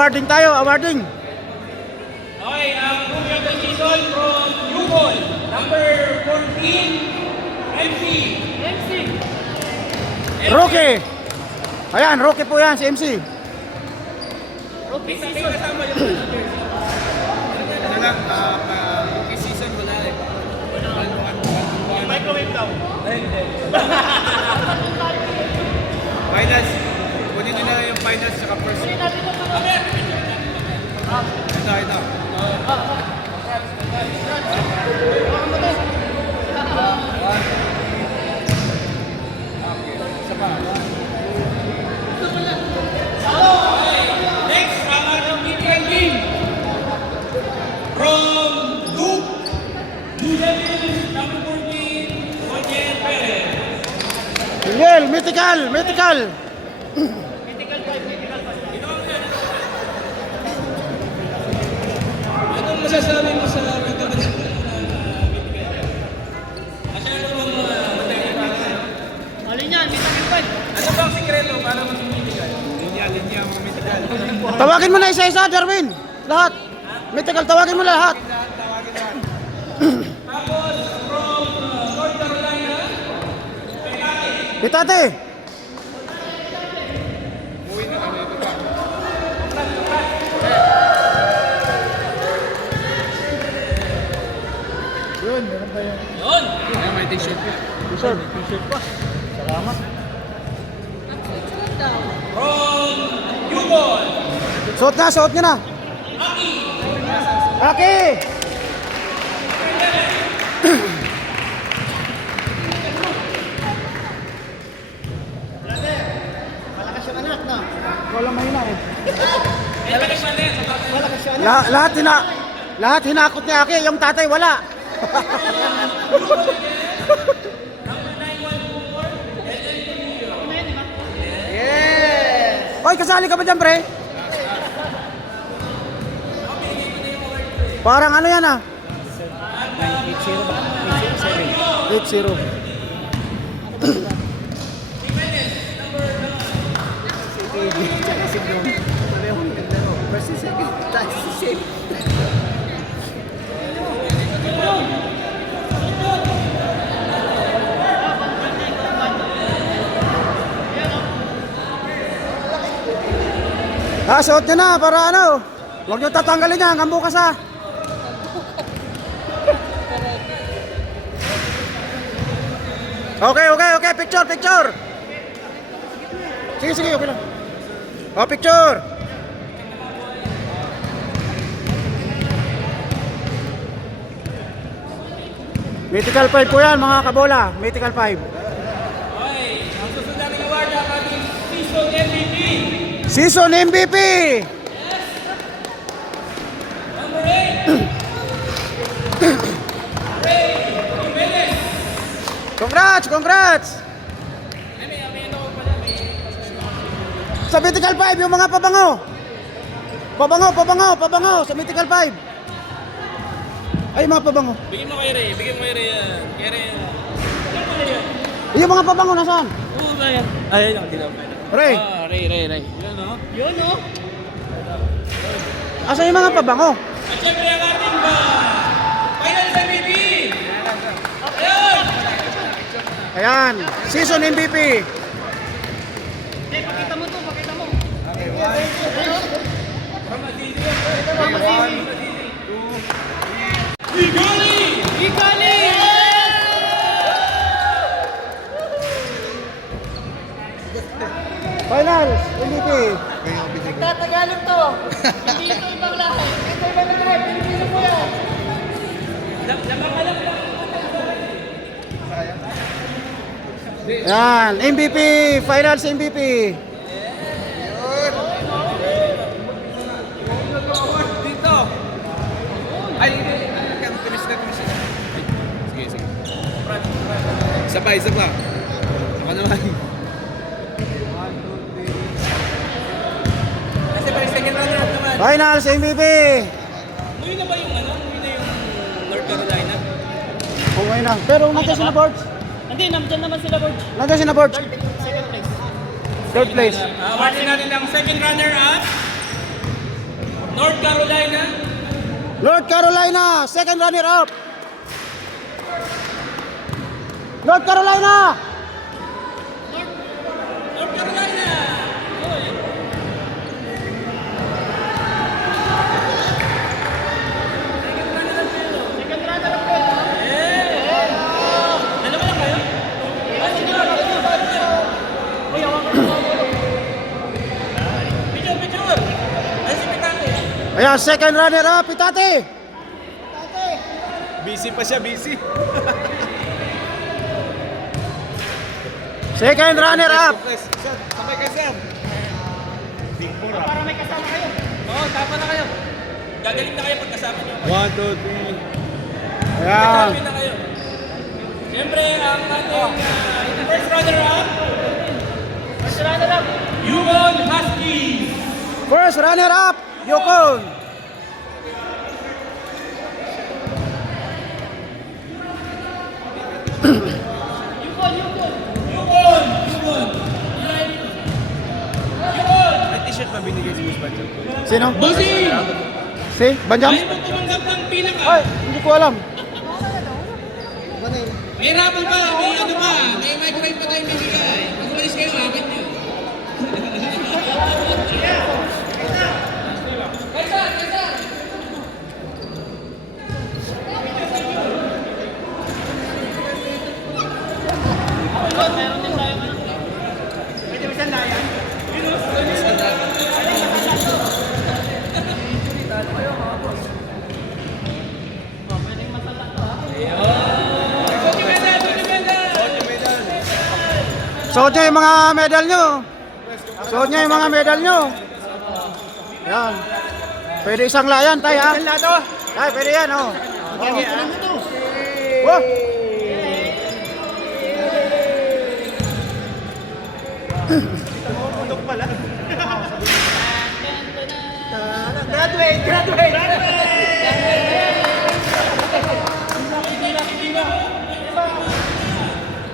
awarding tayo, awarding. Okay, ang rookie of the season from Yukon, number 14, MC. Rookie. Ayan, rookie po yan si MC. Rookie season. Kasama yun. Ano lang, rookie season wala eh. Microwave daw. Finals, kunin nyo na yung finals saka first. Ito. Next, ang ating Indian team. From Duke, New Devils, number 14, Roger Perez. Miguel, mythical. Anong masasabi mo sa magkakaroon ng Masyado mong matay na Alin yan, may takipad. Ano ba ang sikreto para mag-mitigal? Linya mga mythical. Tawagin mo na isa-isa, Darwin. Lahat. Mythical, tawagin mo lahat. Tapos, from North Carolina, Itate. Uwi na kami. Ito pa. Yun, meron tayo. yun! Ayan, may t-shirt pa. T-shirt pa. Salamat. From Yukon, Suot nyo na. Aki! Malakas yung anak na. Walang mahina eh. Malakas yung anak. Lahat hinakot ni Aki, yung tatay wala. Yes! Hoy, kasali ka ba dyan, pre? Parang ano yan ah? 8-0. Suot nyo na para ano. Huwag nyo tatanggalin yan hanggang bukas ah. Okay. Picture. Sige, okay lang. Oh, picture. Mythical 5 po yan mga kabola. Mythical 5. Okay, ang susunod ng award ang ating season MVP. Season MVP. Number 8, Ray Jimenez. Congrats. Sa Mythical 5 yung mga pabango. Pabango sa Mythical 5. Ay, mga pabango. Bigyan mo kay Ray yan. Kay Ray yan. Yung mga pabango nasaan? Oo ba yan? Ayun lang, dilaw pa. Ray, Ray. Yun o. Yun, oh. asa yung mga pabango? At syempre ang ating Finals MVP. Ayun! Ayan, season MVP. Hey, pakita mo. Ikali! Finals, MVP. Nagtatagalog to. Hindi ito ibang lahat. Ito ibang lahat. Pilipino po yan. Yan, MVP, Finals MVP. Dito. Ay, tumis na. Sige. Isa pa. Ako naman. Kasi pa yung second runner up naman. Finals MVP. Umuwi na ba yung North Carolina? Okay na. Pero nandiyan sila boards. Hindi, nandyan naman sila, George. Nandiyan sila boards. Second place. Third place. Awardin natin ang second runner up. North Carolina, second runner-up. North Carolina. North Carolina. Oy. Second runner up kayo. Dalawa lang kayo? Uy, hawakan mo. Picture. Ay, si Pitate. Ayan, second runner-up, Pitate. Busy pa siya, busy. Second runner-up. Sir, sabay ka, sir. Big four, ah. Para may kasama kayo. Oo, tama na kayo. Gagaling na kayo pagkasama niyo. 1, 2, 3. Ayan. Happy na kayo. Siyempre, ang ating first runner-up, First runner up. Yukon Huskies. First runner-up, Yukon. Yukon. May t-shirt pa binigay si Miss Banjo. Sino? Bossing! Si Banjam? Ayaw mo tumanggap ng pinaka. Ay, hindi ko alam. May raffle ba? May ano ba? May microwave pa tayong bibigay. Pag umalis kayo, agad nyo. Suot niya yung mga medal nyo. Suot niya yung mga medal nyo. Yan. Pwede isang layan, tay, ha? Tay, pwede yan, oh. Oh.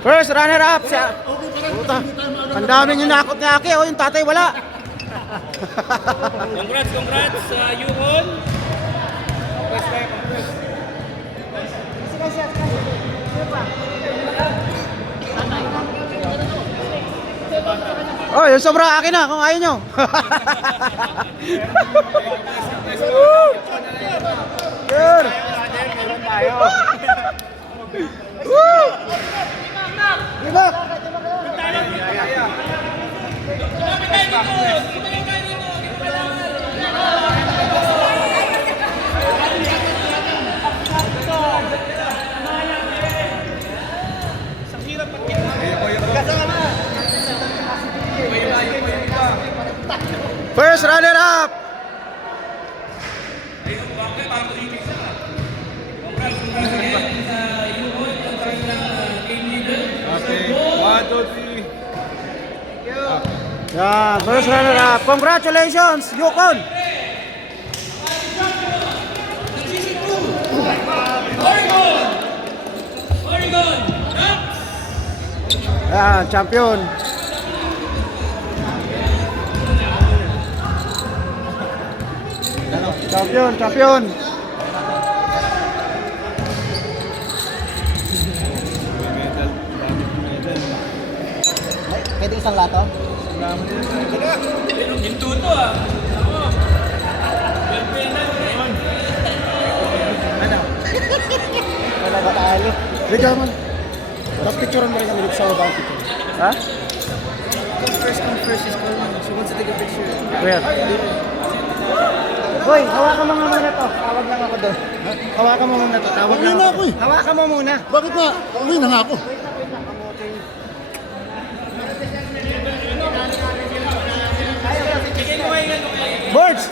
First runner-up siya. Puta. Ang daming hinakot ni Aki, oh, yung tatay wala. Congrats sa Yukon. Oh, yung sobra akin na kung ayaw nyo. Good. Woo! Diba? First runner-up. Okay. 1, 2, 3. Yeah, first runner-up. Congratulations, Yukon. Oregon. Yan, champion. Champion. Pwede isang lato? Hinto to ah. Wala ba tayo? Ligaw man. Tapos picturean mo rin kami sa bawang picture. Ha? First come first is called. She wants to take a picture. Where? Hoy, hawakan mo nga muna to. Tawag lang ako doon. Hawakan mo muna to. Tawag lang ako. Hawakan mo muna. Bakit nga? Uwi na nga ako. Birds!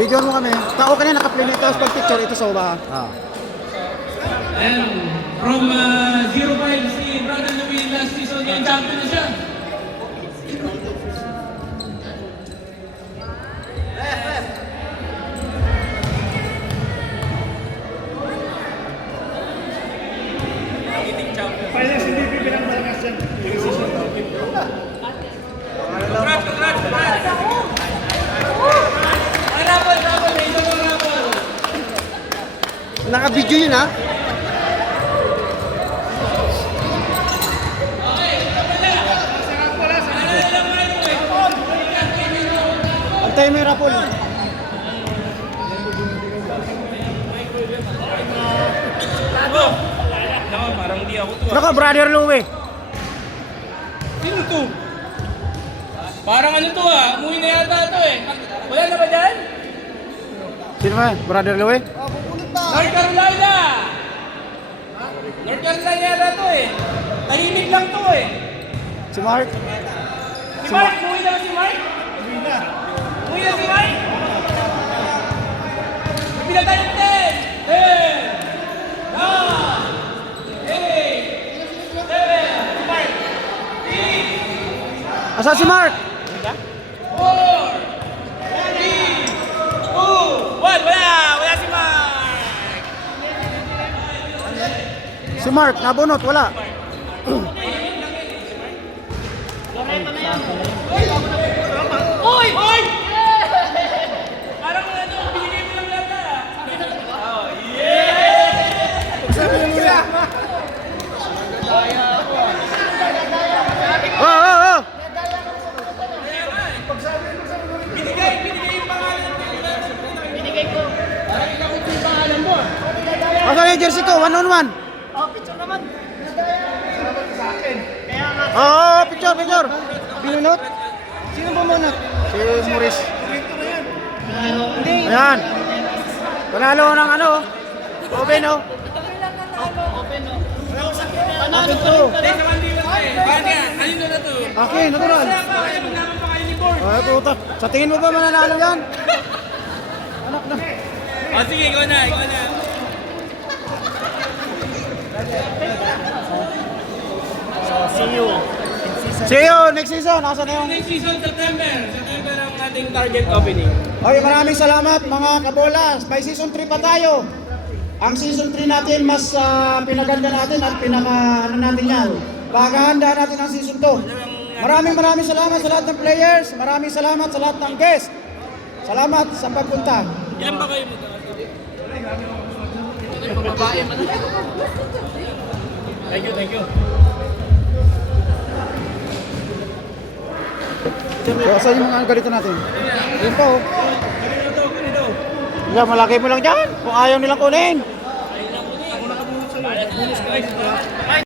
Video mo kami. Tao ka na naka-play nito. Tapos pag-picture ito sa uba. And from 05 si Brandon Louis last season yung champion na siya. Congrats! Video yun ha. Antay mo yung rapol. Nako, parang hindi ako to. Naka, brother Louie. Sino to? Parang ano to umuwi na yata to eh. Wala na ba dyan? Sino ba? Brother Louie? North Carolina! North Carolina yata to eh. Tahimik lang to eh. Si Mark? Si Mark, umuwi na ba si Mark? Umuwi na si Mark? Pinatay ng 10! 10! 9! 8! 7! Si Mark! 6! Asa si Mark? 4! 3! 2! 1! Wala si Mark! Si Mark, nabunot, wala. Uy! Uy! Parang ano, binigay mo lang yata. Oh, Oh, oh, oh! binigay yung pangalan. Binigay ko. Parang ikaw yung pangalan mo. Asa yung jersey ko? 1-on-1. Oh, picture naman. Kaya nga. Oo, picture, picture. Binunot? Sino bumunot? Si Maurice. Hindi. Ayan. Panalo ng ano? Open, oh. Open o. Akin to. Hindi, sa Mandiwas eh. Bakit yan? Alin doon na to? Akin, natural. Wala pa, kaya magnaman pa kayo ni Board. Ay, puta. Sa tingin mo ba mananalo yan? Anak na. O sige, ikaw na, ikaw na. See you next season. Nasaan na yung... Next season, September. September ang ating target opening. Okay, maraming salamat mga kabolas. May season 3 pa tayo. Ang season 3 natin mas pinaganda natin at ano natin yan. Paghahanda natin ang season 2. Maraming salamat sa lahat ng players. Maraming salamat sa lahat ng guests. Salamat sa pagpunta. Ilan ba kayo mo? Thank you. So, saan yung mga ganito natin? Yun po. Yan, malaki mo lang dyan. Kung ayaw nilang kunin.